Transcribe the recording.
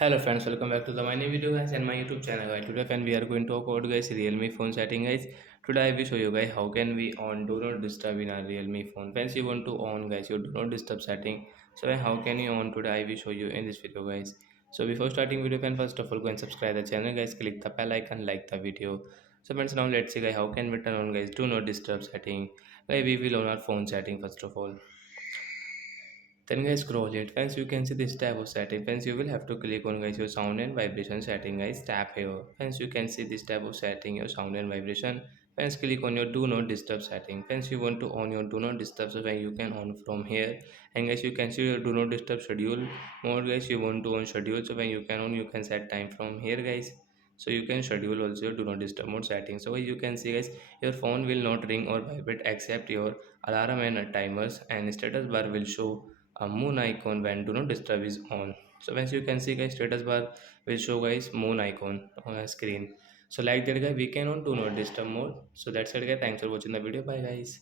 Hello friends, welcome back to the my new video guys and my YouTube channel guys. Today friend we are going to talk about guys Realme phone setting guys. Today I will show you guys how can we on do not disturb in our Realme phone. Friends you want to on guys your do not disturb setting. So how can you on today I will show you in this video guys. So before starting video friend first of all go and subscribe the channel guys, click the bell icon, like the video. So friends now let's see guys how can we turn on guys do not disturb setting. Guys we will on our phone setting first of all. Then guys scroll it. Once you can see this tab of setting. Once you will have to click on guys your sound and vibration setting guys. Tap here. Once you can see this tab of setting your sound and vibration. Once click on your do not disturb setting. Once you want to on your do not disturb so when you can on from here. And guys you can see your do not disturb schedule mode guys. You want to on schedule so when you can on you can set time from here guys. So you can schedule also your do not disturb mode setting. So you can see guys your phone will not ring or vibrate except your alarm and timers, and status bar will show a moon icon when do not disturb is on. So as you can see guys status bar will show guys moon icon on a screen. So like that guys we can on do not disturb mode. So that's it guys, thanks for watching the video, bye guys.